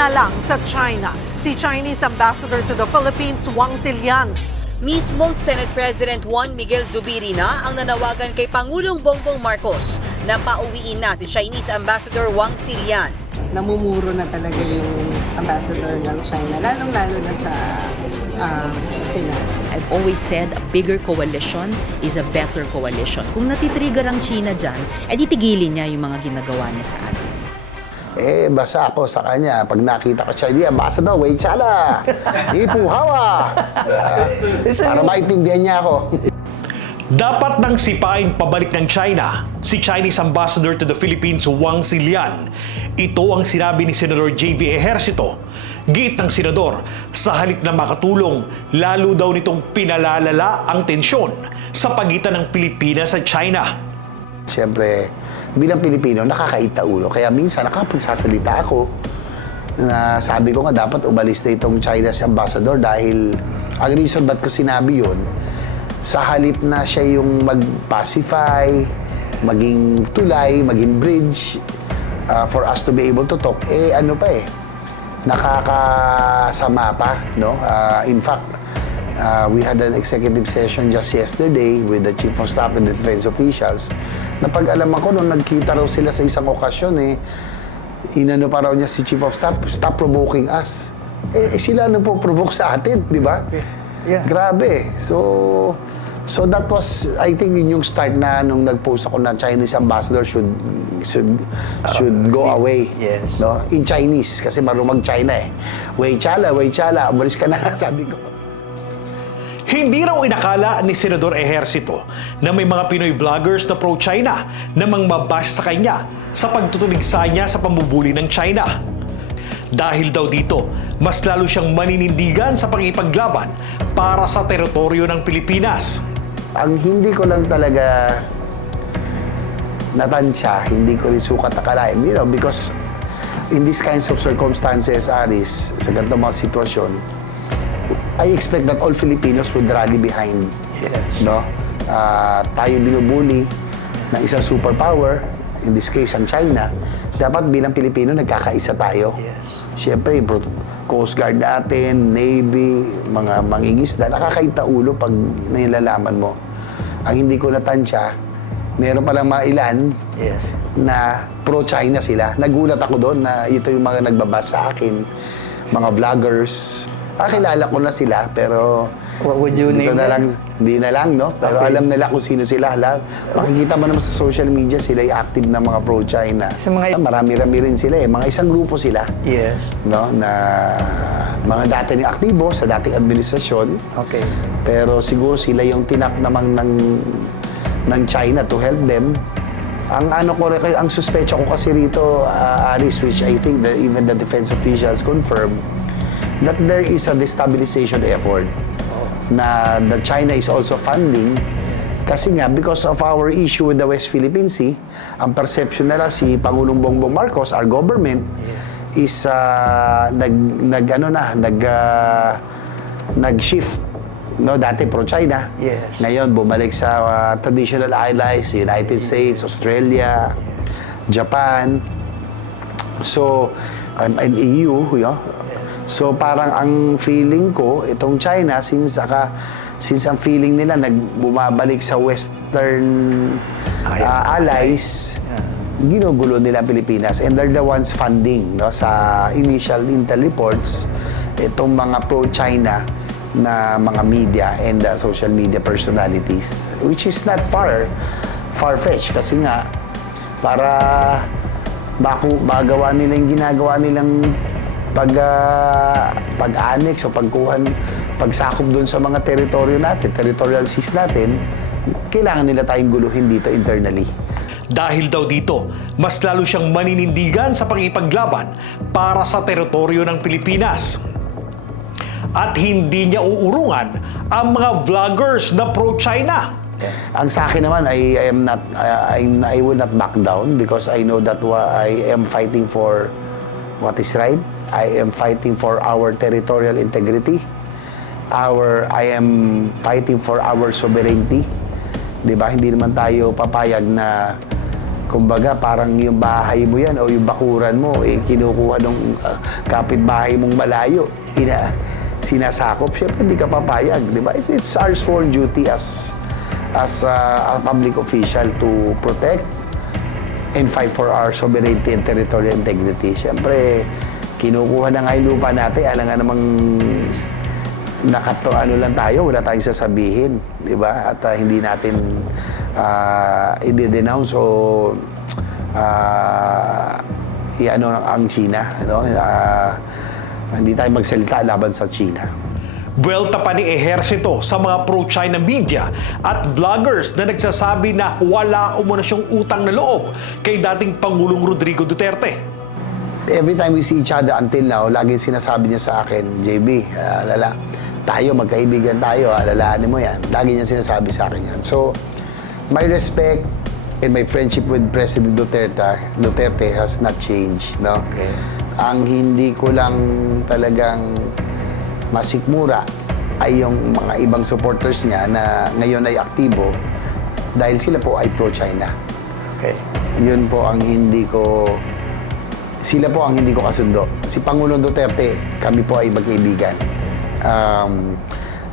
na lang sa China si Chinese Ambassador to the Philippines, Wang Zilian. Mismo Senate President Juan Miguel Zubiri na ang nanawagan kay Pangulong Bongbong Marcos na pauwiin na si Chinese Ambassador Wang Silian. namumuro na talaga yung ambassador ng China, lalong-lalo na sa, ah, sa Senate. I've always said a bigger coalition is a better coalition. Kung natitrigger ang China dyan, edi tigilin niya yung mga ginagawa niya sa atin. Eh, basta ako sa kanya, pag nakita ko siya, di, ambassador, wait chala, ipuhawa. para maintindihan niya ako. Dapat nang sipain pabalik ng China si Chinese Ambassador to the Philippines Wang Silian. Ito ang sinabi ni Senador J.V. Ejercito. Giit ng senador, sa halip na makatulong, lalo daw nitong pinalalala ang tensyon sa pagitan ng Pilipinas at China. Siyempre, bilang Pilipino, nakakaita ulo. Kaya minsan, nakapagsasalita ako na sabi ko nga dapat umalis na itong China's ambassador dahil ang reason ba't ko sinabi yun, sa halip na siya yung mag-pacify, maging tulay, maging bridge uh, for us to be able to talk, eh ano pa eh, nakakasama pa, no? Uh, in fact, uh, we had an executive session just yesterday with the Chief of Staff and the defense officials na pag-alaman ko nung nagkita raw sila sa isang okasyon eh, inano pa raw niya si Chief of Staff, stop provoking us. Eh, eh sila na po provoke sa atin, di ba? Yeah. Grabe. So, so that was, I think, yun yung start na nung nag-post ako na Chinese ambassador should should should go away. yes. No? In Chinese, kasi marunong mag-China eh. Wei chala, wei chala, umalis ka na, sabi ko. Hindi raw inakala ni Senador Ejercito na may mga Pinoy vloggers na pro-China na mangbabash sa kanya sa pagtutuligsa niya sa pambubuli ng China. Dahil daw dito, mas lalo siyang maninindigan sa pangipaglaban para sa teritoryo ng Pilipinas. Ang hindi ko lang talaga natansya, hindi ko rin sukat akalain, you know, because in these kinds of circumstances, Aris, sa ganitong mga sitwasyon, I expect that all Filipinos would rally behind. Yes. No? Ah, tayo binubuli ng isang superpower, in this case, ang China. Dapat bilang Pilipino, nagkakaisa tayo. Yes. Siyempre, yung Coast Guard natin, Navy, mga mangingisda, nakakaita ulo pag nilalaman mo. Ang hindi ko natansya, meron palang mga ilan Yes. na pro-China sila. Nagulat ako doon na ito yung mga nagbabas sa akin, mga vloggers. Kakilala ko na sila, pero What would you hindi ko name na lang, hindi na lang, no? Pero Okay. alam nila kung sino sila. Lahat. Makikita mo naman sa social media, sila yung active na mga pro-China. Sa mga- Marami-rami rin sila eh. Mga isang grupo sila Yes. no na mga dating aktibo sa dating administrasyon Okay. pero siguro sila yung tinak namang ng ng China to help them ang ano ko rin- ang suspecha ko kasi rito uh, Aris which I think that even the defense officials confirm that there is a destabilization effort na the China is also funding kasi nga, because of our issue with the West Philippine Sea, ang perception nila si Pangulong Bongbong Marcos, our government, is uh, nag, nag, ano na, nag, uh, nag-shift. No, dati pro-China. Yes. Ngayon, bumalik sa uh, traditional allies, United States, Australia, Japan. So, um, and EU, you know. So, parang ang feeling ko, itong China, since saka, since ang feeling nila nagbumabalik sa Western uh, allies, ginugulo nila Pilipinas. And they're the ones funding, no, sa initial intel reports, itong mga pro-China na mga media and uh, social media personalities. Which is not far, far-fetched kasi nga, para baku, magawa nila yung ginagawa nilang pag ah, pag-annex o pagkuhan pagsakop doon sa mga teritoryo natin, territorial seas natin, kailangan nila tayong guluhin dito internally. Dahil daw dito, mas lalo siyang maninindigan sa pangipaglaban para sa teritoryo ng Pilipinas. At hindi niya uurungan ang mga vloggers na pro-China. Ang sa akin naman, I, I am not, I, I, I will not back down because I know that I am fighting for what is right. I am fighting for our territorial integrity. Our, I am fighting for our sovereignty. Di ba? Hindi naman tayo papayag na kumbaga parang yung bahay mo yan o yung bakuran mo, eh, kinukuha ng uh, kapitbahay mong malayo, ina, sinasakop, syempre hindi ka papayag, di ba? It's our sworn duty as as uh, a public official to protect and fight for our sovereignty and territorial integrity. Siyempre, kinukuha na nga yung lupa natin, alam nga namang nakato ano lang tayo, wala tayong sasabihin, di ba? At ah, hindi natin uh, i-denounce o uh, i-ano ang China, no? Ah, hindi tayo magsalita laban sa China. Buwelta pa ni Ehersito sa mga pro-China media at vloggers na nagsasabi na wala umuna siyang utang na loob kay dating Pangulong Rodrigo Duterte. Every time we see each other until now, lagi sinasabi niya sa akin, JB, ah, lala, tayo, magkaibigan tayo, alalahanin mo yan. Lagi niya sinasabi sa akin yan. So, my respect and my friendship with President Duterte, Duterte has not changed, no? Ang hindi ko lang talagang masikmura ay yung mga ibang supporters niya na ngayon ay aktibo dahil sila po ay pro-China. Okay. Yun po ang hindi ko sila po ang hindi ko kasundo. Si Pangulong Duterte, kami po ay magkaibigan. Um,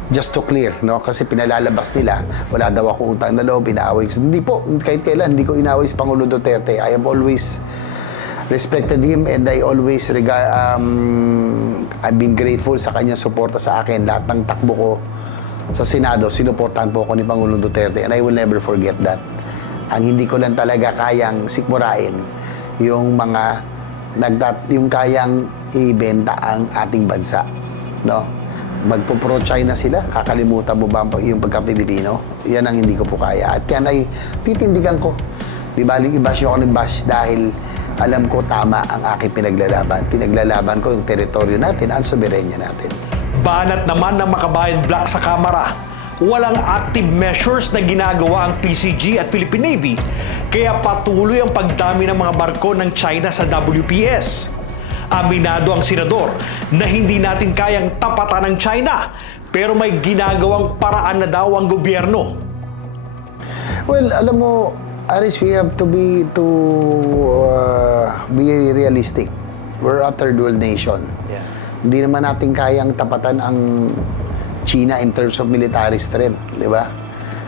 just to clear, no? Kasi pinalalabas nila, wala daw ako utang na loob, inaaway ko. Hindi po, kahit kailan, hindi ko inaaway si Pangulong Duterte. I have always respected him and I always regard, um, I've been grateful sa kanyang suporta sa akin. Lahat ng takbo ko sa Senado, sinuportahan po ako ni Pangulong Duterte and I will never forget that. Ang hindi ko lang talaga kayang sikmurain yung mga nagdat yung kayang ibenta ang ating bansa, no? Magpo-pro China sila, kakalimutan mo ba ang yung pagka-Pilipino? Yan ang hindi ko po kaya. At yan ay titindigan ko. Di baling i-bash ako ng bash dahil alam ko tama ang aking pinaglalaban. Pinaglalaban ko yung teritoryo natin, ang soberenya natin. Banat naman ng Makabayan Black sa Kamara. Walang active measures na ginagawa ang PCG at Philippine Navy, kaya patuloy ang pagdami ng mga barko ng China sa WPS. Aminado ang senador na hindi natin kayang tapatan ng China, pero may ginagawang paraan na daw ang gobyerno. Well, alam mo, Aris, we have to be to uh, be realistic. We're a third world nation. Yeah. Hindi naman natin kayang tapatan ang China in terms of military strength, di ba?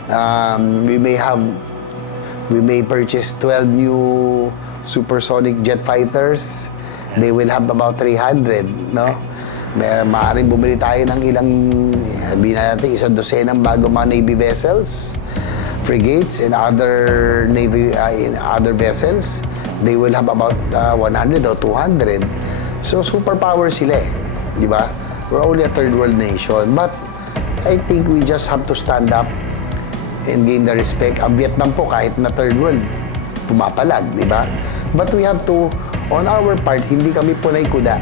Um, we may have we may purchase 12 new supersonic jet fighters. They will have about 300, no? May maaaring bumili tayo ng ilang, sabihin na natin, isang dosenang bago mga Navy vessels, frigates, and other Navy, uh, in other vessels. They will have about uh, 100 or 200. So, superpower sila eh. Di ba? We're only a third world nation. But, I think we just have to stand up and gain the respect. Ang Vietnam po, kahit na third world, pumapalag, di ba? But we have to, on our part, hindi kami punay kuda.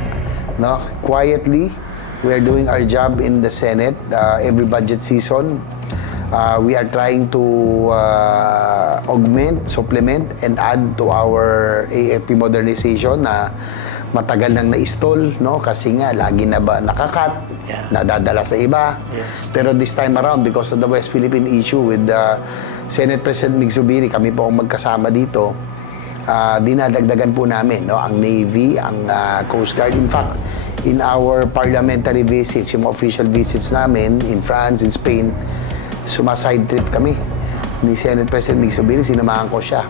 No? Quietly, we are doing our job in the Senate uh, every budget season. Uh, we are trying to uh, augment, supplement, and add to our AFP modernization na matagal nang na-stall, no? Kasi nga, lagi na ba nakakat, Yeah. nadadala sa iba. Yes. Pero this time around, because of the West Philippine issue with the Senate President Mig Zubiri, kami po ang magkasama dito, ah, dinadagdagan po namin no, ang Navy, ang ah, Coast Guard. In fact, in our parliamentary visits, yung official visits namin in France, in Spain, sumaside trip kami ni Senate President Mig Zubiri, sinamahan ko siya.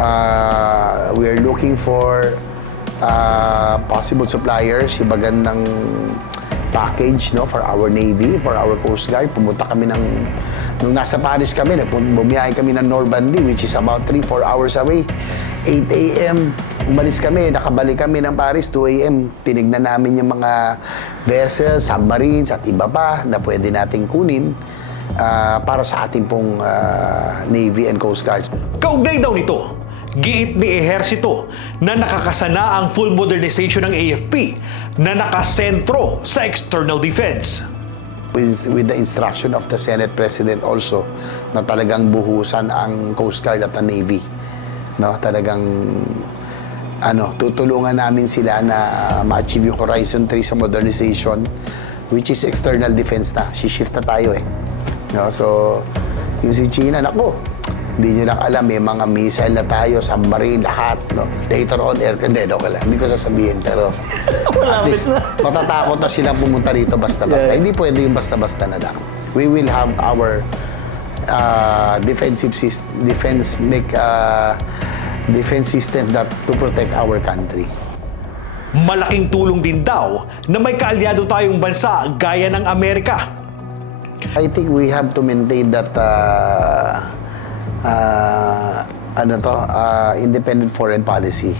Ah, we are looking for uh, possible suppliers, ibagan ng package no for our Navy, for our Coast Guard. Pumunta kami ng nung nasa Paris kami, bumiyahe kami ng Normandy which is about 3-4 hours away. 8 a.m. Umalis kami, nakabalik kami ng Paris 2 a.m. Tinignan namin yung mga vessels, submarines at iba pa na pwede nating kunin ah, para sa ating pong ah, Navy and Coast Guard. Kaugnay daw nito, giit ni Ehersito na nakakasana ang full modernization ng AFP na nakasentro sa external defense. with, with the instruction of the Senate President also na talagang buhusan ang Coast Guard at ang Navy. No, talagang ano, tutulungan namin sila na ma-achieve yung Horizon 3 sa modernization which is external defense na. Si-shift na tayo eh. No, so, yung si China, nako, Hindi nyo lang alam, may mga missile na tayo, submarine, lahat. No? Later on, air hindi, okay lang. Hindi ko sasabihin, pero at least, matatakot na silang pumunta rito basta-basta. Yeah. Hindi pwede yung basta-basta na lang. We will have our uh, defensive system, defense, make uh, defense system that to protect our country. Malaking tulong din daw na may kaalyado tayong bansa gaya ng Amerika. I think we have to maintain that uh, uh, ano to, uh, independent foreign policy.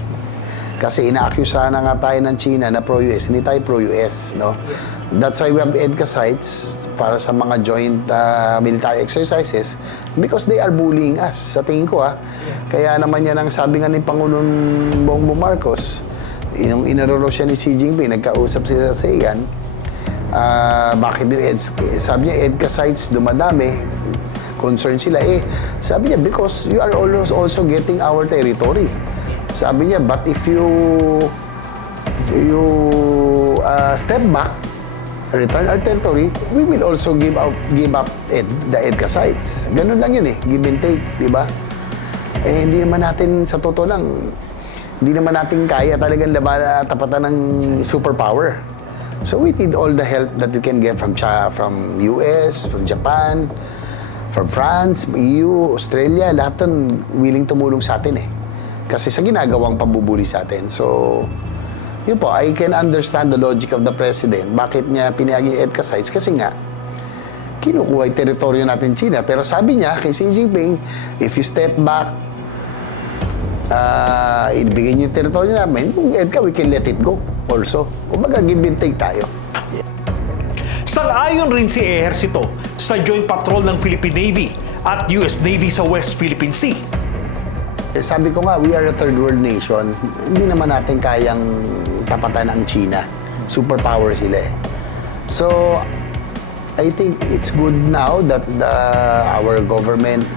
Kasi inaakusahan na nga tayo ng China na pro-US, hindi tayo pro-US, no? That's why we have EDCA sites para sa mga joint uh, military exercises because they are bullying us, sa tingin ko ha. Kaya naman yan ang sabi nga ni Pangulong Bongbong Marcos, yung inaroro siya ni Xi Jinping, nagkausap sila sa ASEAN, Ah, bakit yung EDS, sabi niya, EDCA sites dumadami, concerned sila. Eh, sabi niya, because you are also, also getting our territory. Sabi niya, but if you you uh, step back, return our territory, we will also give up give up ed, the EDCA sites. Ganun lang yun eh, give and take, di ba? Eh, hindi naman natin, sa totoo lang, hindi naman natin kaya talagang laban, tapatan ng superpower. So we need all the help that we can get from China, from US, from Japan, from France, EU, Australia, lahat nun willing tumulong sa atin eh. Kasi sa ginagawang pambubuli sa atin. So, yun po, I can understand the logic of the President. Bakit niya pinayag yung EDCA? Kasi nga, kinukuha yung teritoryo natin China. Pero sabi niya kay Xi Jinping, if you step back, uh, ibigay niyo yung teritoryo namin, yung EDCA, we can let it go also. Kumbaga, give and take tayo. Sang-ayon rin si Ehersito sa joint patrol ng Philippine Navy at US Navy sa West Philippine Sea. Eh, Sabi ko nga, we are a third world nation. Hindi naman natin kayang tapatan ang China. Superpower sila eh. So, I think it's good now that the, our government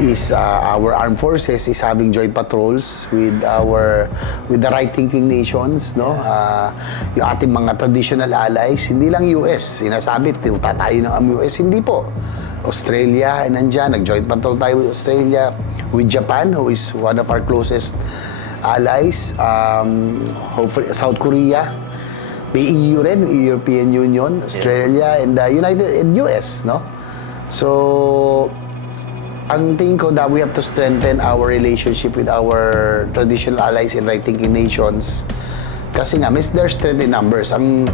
is uh, our armed forces is having joint patrols with our with the right thinking nations no? Uh, yung ating mga traditional allies hindi lang US sinasabi tinuta tayo ng US hindi po. Australia ay nandyan. Nag-joint patrol tayo with Australia. With Japan who is one of our closest allies. Um, hopefully South Korea. May EU rin, European Union, Australia, and the United and US, no? So, ang tingin ko that we have to strengthen our relationship with our traditional allies and right-thinking nations. Kasi nga, miss their strength in numbers. Ang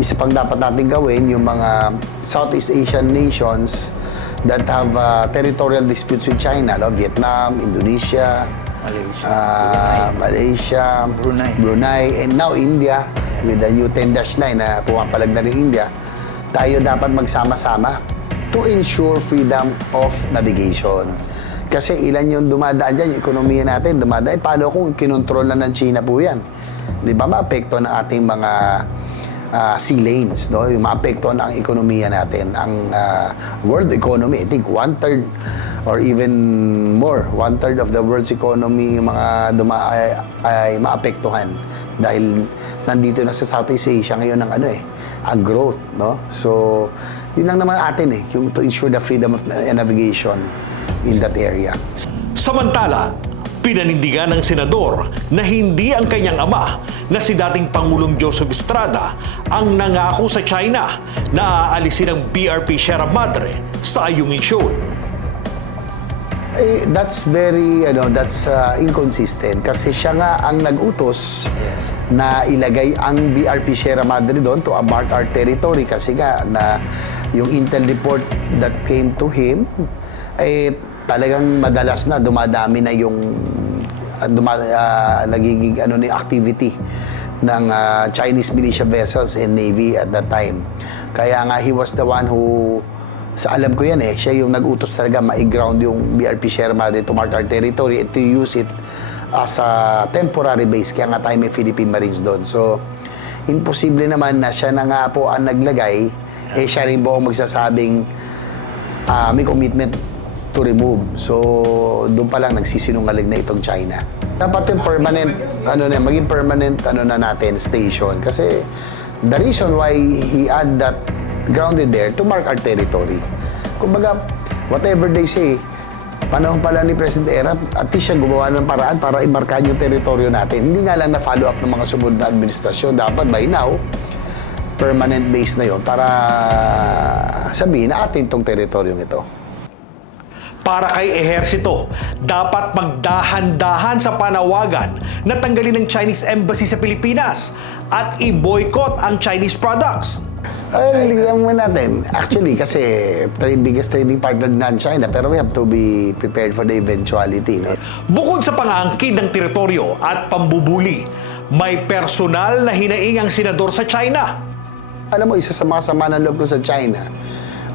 isa pang dapat natin gawin, yung mga Southeast Asian nations that have uh, territorial disputes with China, no? Vietnam, Indonesia, Malaysia, ah, Malaysia, Brunei. Brunei, and now India with the new 10-9 na pumapalag na rin India, tayo dapat magsama-sama to ensure freedom of navigation. Kasi ilan yung dumadaan dyan, yung ekonomiya natin, dumadaan. Eh, paano kung kinontrol na ng China po yan? Di ba, maapekto ng ating mga ah, sea lanes, no? Yung maapekto ang ekonomiya natin. Ang ah, world economy, I think one-third or even more, one-third of the world's economy yung mga duma ay, ay maapektuhan dahil nandito na sa Southeast Asia ngayon ang ano eh, ang growth, no? So, yun lang naman atin eh, yung to ensure the freedom of na- navigation in that area. Samantala, pinanindigan ng senador na hindi ang kanyang ama na si dating Pangulong Joseph Estrada ang nangako sa China na aalisin ang BRP Sierra Madre sa Ayungin Shoal. Eh, that's very, ano, that's uh, inconsistent. Kasi siya nga ang nag-utos na ilagay ang BRP Sierra Madre doon to embark our territory. Kasi nga, na yung intel report that came to him, eh, talagang madalas na dumadami na yung uh, duma, uh, nagiging ano ni activity ng uh, Chinese militia vessels and navy at that time. Kaya nga he was the one who sa alam ko yan eh, siya yung nag-utos talaga ma-ground yung BRP Sierra Madre to mark our territory and to use it as a temporary base. Kaya nga tayo may Philippine Marines doon. So, imposible naman na siya na nga po ang naglagay, eh siya rin po magsasabing ah, may commitment to remove. So, doon pa lang nagsisinungaling na itong China. Dapat yung permanent, ano na, maging permanent, ano na natin, station. Kasi, the reason why he had that grounded there to mark our territory. Kumbaga, whatever they say, panahon pala ni President Erap, at least siya gumawa ng paraan para imarkahan yung teritoryo natin. Hindi nga lang na-follow up ng mga sumunod na administrasyon. Dapat by now, permanent base na yon para sabihin na atin tong teritoryong ito. Para kay ehersito, dapat magdahan-dahan sa panawagan na tanggalin ng Chinese Embassy sa Pilipinas at i-boycott ang Chinese products. Ay, ligyan mo natin. Actually, kasi trade, biggest trading partner ng China, pero we have to be prepared for the eventuality. No? Bukod sa pangangkid ng teritoryo at pambubuli, may personal na hinaing ang senador sa China. Alam mo, isa sa mga sama ng loob ko sa China,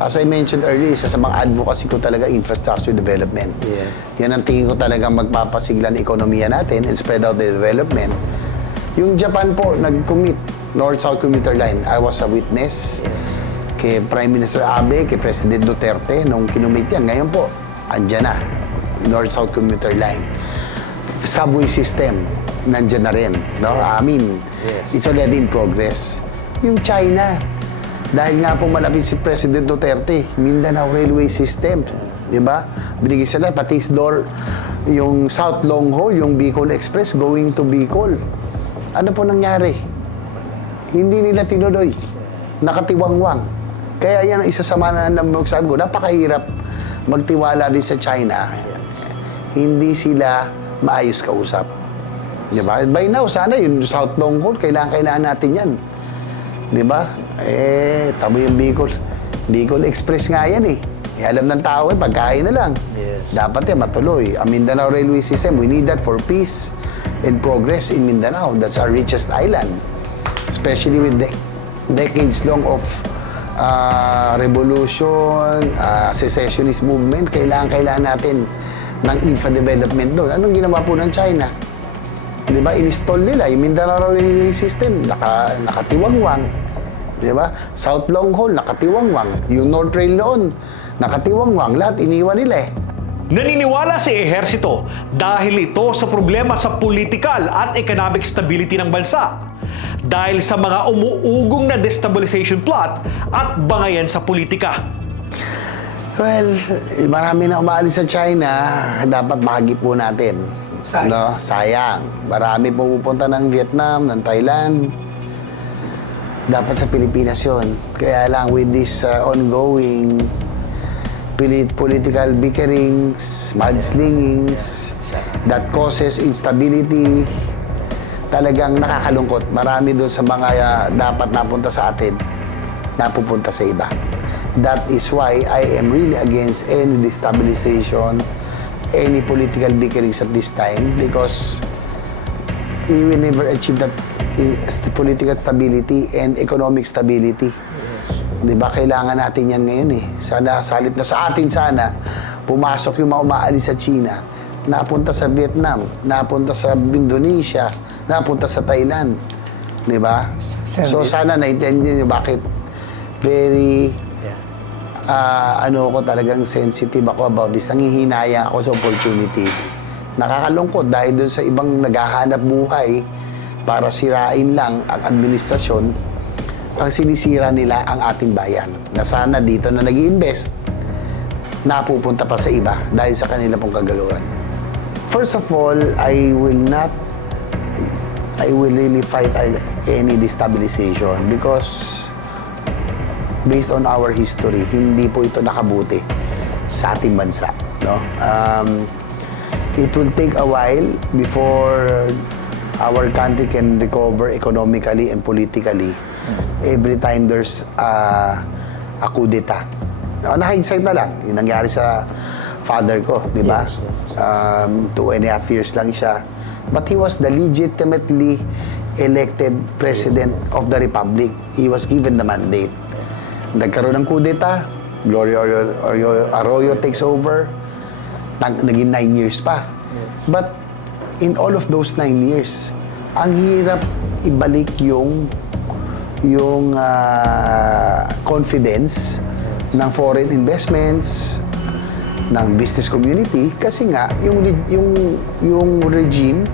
as I mentioned earlier, isa sa mga advocacy ko talaga infrastructure development. Yes. Yan ang tingin ko talaga magpapasigla ng ekonomiya natin and spread out the development. Yung Japan po, nag-commit, North-South Commuter Line. I was a witness Yes. kay Prime Minister Abe, kay President Duterte, nung kinumit yan. Ngayon po, andyan na, North-South Commuter Line. Subway system, nandyan na rin. No? I mean, Yes. it's already in progress. Yung China, dahil nga po malapit si President Duterte, Mindanao Railway System, di ba? Binigay sila, pati door, yung South Long Haul, yung Bicol Express going to Bicol. Ano po nangyari? Hindi nila tinuloy. Nakatiwangwang. Kaya yan ang isa sa mga namagsabi ko, napakahirap magtiwala din sa China. Hindi sila maayos kausap. Di ba? By now, sana yung South Long Haul, kailangan, kailangan natin yan. Di ba? Eh, tamo yung Bicol. Bicol Express nga yan eh. eh alam ng tao, eh, pagkain na lang. Yes. Dapat yan matuloy. Ang Mindanao Railway System, we need that for peace and progress in Mindanao. That's our richest island. Especially with de- decades long of uh, revolution, uh, secessionist movement, kailangan, kailangan natin ng infra development doon. Anong ginawa po ng China? Di ba? Install nila yung Mindanao Railway System, naka, nakatiwangwang. Di ba? South Long Haul, nakatiwangwang. Yung North Rail noon, nakatiwangwang. Lahat iniwan nila eh. Naniniwala si ehersito dahil ito sa problema sa political at economic stability ng bansa. Dahil sa mga umuugong na destabilization plot at bangayan sa politika. Well, marami na umaalis sa China, dapat bahagi po natin. Sayang. No? Sayang. Marami pumupunta ng Vietnam, ng Thailand. Dapat sa Pilipinas yun. Kaya lang with this uh, ongoing political bickerings, mudslingings, that causes instability, talagang nakakalungkot. Marami doon sa mga uh, dapat napunta sa atin, napupunta sa iba. That is why I am really against any destabilization, any political bickerings at this time because we will never achieve that eh, political stability and economic stability. Di ba? Kailangan natin yan ngayon eh. Sana, salit na sa atin sana, pumasok yung mga umaalis sa China, napunta sa Vietnam, napunta sa Indonesia, napunta sa Thailand. Di ba? So sana naintindihan niyo bakit very ah, ano ko talagang sensitive ako about this. Nangihinaya ako sa opportunity. Nakakalungkot dahil doon sa ibang naghahanap buhay para sirain lang ang administrasyon, ang sinisira nila ang ating bayan. Na sana dito na nag invest napupunta pa sa iba dahil sa kanila pong kagaluhan. First of all, I will not I will really fight any destabilization because based on our history, hindi po ito nakabuti sa ating bansa. No? Um, it will take a while before our country can recover economically and politically every time there's uh, a coup d'etat. No, na hindsight na lang, yung nangyari sa father ko, di ba? Yes, Um, two and a half years lang siya. But he was the legitimately elected president of the republic. He was given the mandate. Nagkaroon ng coup d'etat, Gloria Arroyo, Arroyo, takes over, nag, naging nine years pa. But in all of those nine years, ang hirap ibalik yung yung ah, confidence ng foreign investments, ng business community kasi nga yung yung yung regime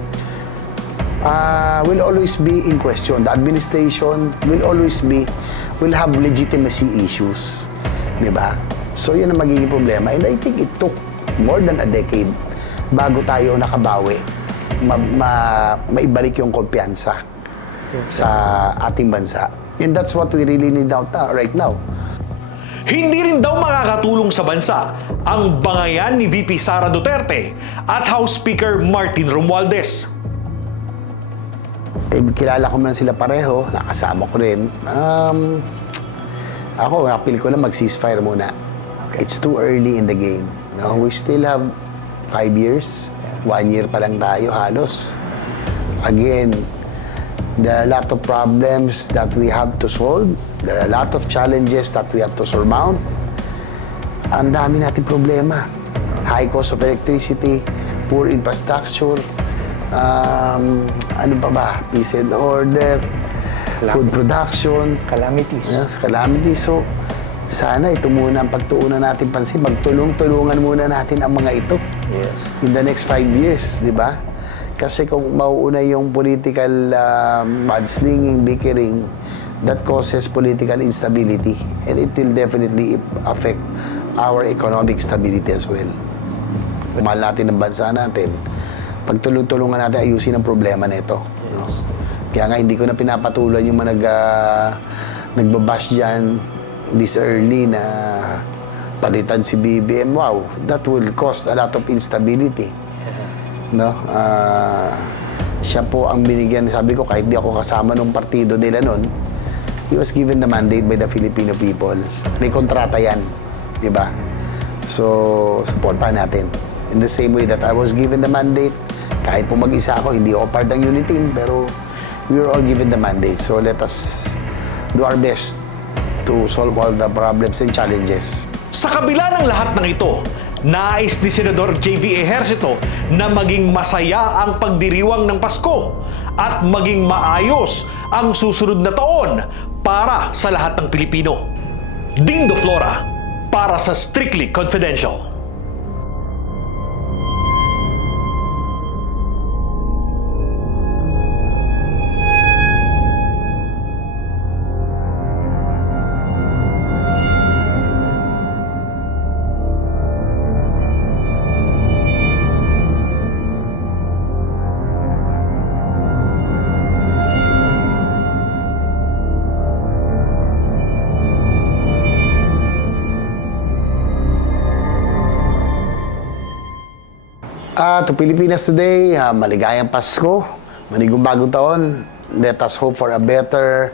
uh, will always be in question. The administration will always be will have legitimacy issues, 'di ba? So yun ang magiging problema and I think it took more than a decade bago tayo nakabawi, ma, ma- maibalik yung kumpiyansa sa ating bansa. And that's what we really need out now, right now. Hindi rin daw makakatulong sa bansa ang bangayan ni VP Sara Duterte at House Speaker Martin Romualdez. Eh, kilala ko man sila pareho, nakasama ko rin. Um, ako, napil ko na mag-ceasefire muna. It's too early in the game. No, we still have five years. One year pa lang tayo halos. Again, there are a lot of problems that we have to solve. There are a lot of challenges that we have to surmount. Ang dami nating problema. High cost of electricity, poor infrastructure, um, ano pa ba? Peace and order, food production, Calamities. Yes, calamity. So, sana ito muna ang pagtuunan natin pansin. Magtulong-tulungan muna natin ang mga ito Yes. in the next five years, di ba? Kasi kung mauuna yung political uh, mudslinging, bickering, that causes political instability and it will definitely affect our economic stability as well. Mahal natin ang bansa natin. Pagtulong-tulungan natin ayusin ang problema nito. No? Kaya nga hindi ko na pinapatulan yung mga nag, uh, nagbabash dyan this early na palitan si BBM. Wow, that will cause a lot of instability. No? Ah, siya po ang binigyan, sabi ko, kahit di ako kasama ng partido nila noon, he was given the mandate by the Filipino people. May kontrata yan. Di ba? So, supportahan natin. In the same way that I was given the mandate, kahit po mag-isa ako, hindi ako part ng unit team, pero we were all given the mandate. So, let us do our best to solve all the problems and challenges. Sa kabila ng lahat ng ito, nais ni Senador JV Ejercito na maging masaya ang pagdiriwang ng Pasko at maging maayos ang susunod na taon para sa lahat ng Pilipino. Dindo Flora para sa Strictly Confidential. To Pilipinas today, ah, maligayang Pasko, manigong bagong taon. Let us hope for a better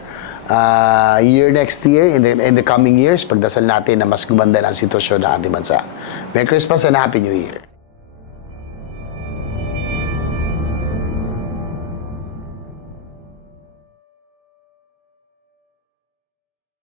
ah, year next year, in the, in the coming years. Pagdasal natin na mas gumanda na ang sitwasyon ng ating bansa. Merry Christmas and Happy New Year.